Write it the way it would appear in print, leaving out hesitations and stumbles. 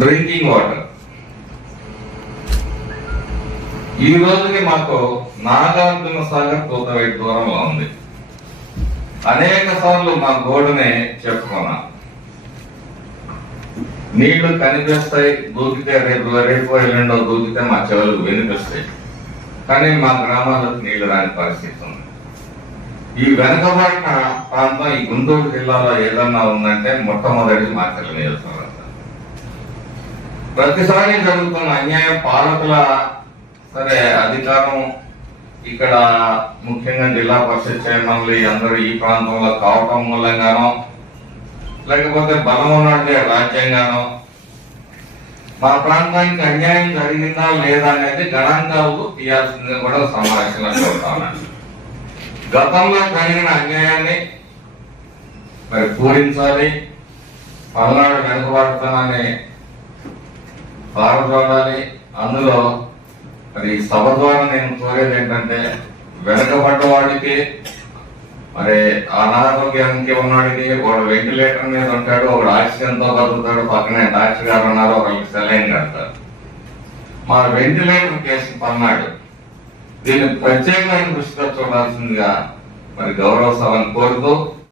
Drinking water. ఈ రోజుకి మాకు నాగార్జున సాగర్ కూతవేటి దూరంలో ఉంది. అనేక సార్లు మా గోడుని చెప్పుకున్నా, నీళ్లు కనిపిస్తాయి, దూకితే రేపు ఎల్లుండో దూకితే మా చెవులకు వినిపిస్తాయి, కానీ మా గ్రామాలకు నీళ్లు రాని పరిస్థితి ఉంది. ఈ వెనుకబడిన ప్రాంతం ఈ గుంటూరు జిల్లాలో ఏదన్నా ఉందంటే మొట్టమొదటి మార్కెట్ నియోజకవర్గం. ప్రతిసారి జరుగుతున్న అన్యాయం పాలకుల సరే అధికారం ఇక్కడ ముఖ్యంగా జిల్లా పరిషత్ చైర్మన్లు అందరూ ఈ ప్రాంతంలో కావటం మూలంగానో లేకపోతే బలం ఉన్నట్లే రాజ్యాంగానో మా ప్రాంతానికి అన్యాయం జరిగిందా లేదా అనేది గణాంకాలు తీయాల్సింది కూడా సమావేశంలో చూస్తాను. గతంలో జరిగిన అన్యాయాన్ని మరి పూరించాలి, పల్నాడు వెనుకబడుతున్నాన్ని పారదోడాలి. అందులో మరి సభ ద్వారా నేను కోరేది ఏంటంటే, వెనకబడ్డ వాడికి మరి అనారోగ్యానికి ఉన్నవాడికి ఒకడు వెంటిలేటర్ మీద ఉంటాడు, ఒకడు ఆక్సిజన్ తో బతుకుతాడు, పక్కనే డాక్టర్ గారు ఉన్నారు, ఒకరికి సెలైన్ కడతారు. మా వెంటిలేటర్ కేసు పల్నాడు, దీన్ని ప్రత్యేకమైన దృష్టిగా చూడాల్సిందిగా మరి గౌరవ సభను కోరుతూ